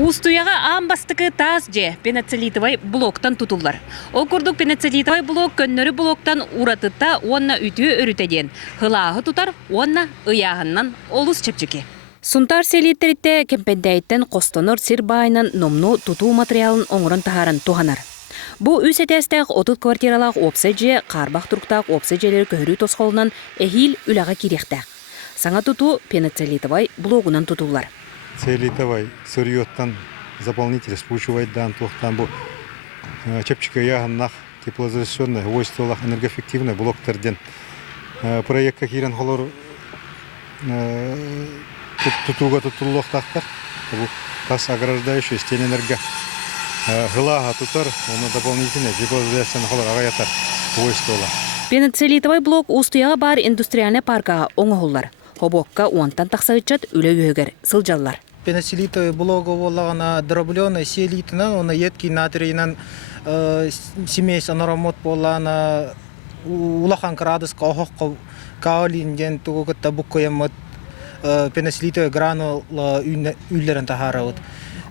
Устуяға амбастықы таз же пеноцелитовай блоктан тутулар. Ол күрдік пеноцелитовай блок көннөрі блоктан уратытта онна үтіе өрітеден. Хылағы тутар онна ыяғыннан олыс чепчеке. Сунтар селиттеритте кемпендейттен қостонор сир байынан номну туту материалын оңырын тахарын туханар. Бу үсетестек отут квартиралақ опсы же, қарбақ турктақ опсы желер көхірі тосқолынан эхил үлаға керектәк. Саңа туту пеноцелитовай блогунан тутулар. Целитовай сырьеттан заполнитель спучивайдан тухтан бу чепчика яғыннақ теплоизоляционный ойстолақ энергоэффективный блоктерден проектка кирен холор тутуга тутуллохтақтар бу тас ограждающий стен энерго гылаға тутар оны дополнительно теплоизоляционный холор ағаятар ойстола. Пеноцелитовай блок устуяға бар индустриальный паркаға оңығылар. Хобокка уантан тақсағычат үлі өгер сылжаллар. Пеноцелитовый блогы болағына дробленый селитінен, оны етки натрийнан семейс анаромот болағына улахан градусқа оғыққа каолинден туғытта бұққойамыд пеноцелитовый гранул үйлерін тахарауыд.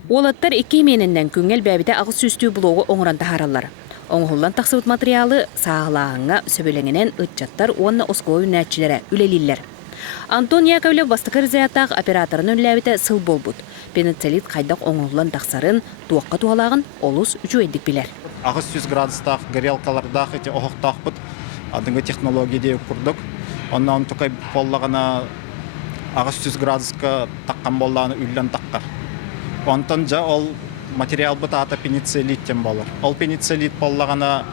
Олаттар 2 менінден күнгел бәбіде ағыз сүстүү блогы оңыран тахаралар. Оңғылдан тақсыбыт материалы сағылағыңа сөбелеңінен ұтчаттар онына осқылы үнәтчілері үлелілер. Антон Яковлев бастықыр заяттақ операторын өнләбіті сыл болбуд. Пеноцелит қайдақ оңғылдан тақсарын туаққа туалағын олыс үчу едік білер. Ағыз 100 градустақ горелкалардақ еті оғықтақ бұд адыңғы технология деп күрдік. Оннан тұқай болағына ағыз 100 градусқа таққан болағына үллен таққар. Онтан жа ол материал бұд ата пеноцелиттен болар. Ол пеноцелит болағына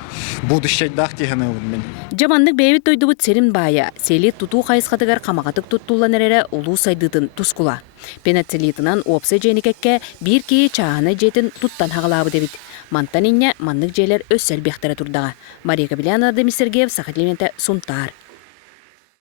будущайдақ дегені өдмен. Жамандық бәйбіт тойдыбыт серін бая, селит туту қайысқатығар қамағатық туттулан әрі ұлу сайдытын тұскула. Пеноцелитынан опсы женікекке бір кейі чағаны жетін туттан хағылабы дебіт. Мантан инне мандық жейлер өссел бектері тұрдаға. Мария Кабеляна, Сергеев, Сахатлименті, Сунтар.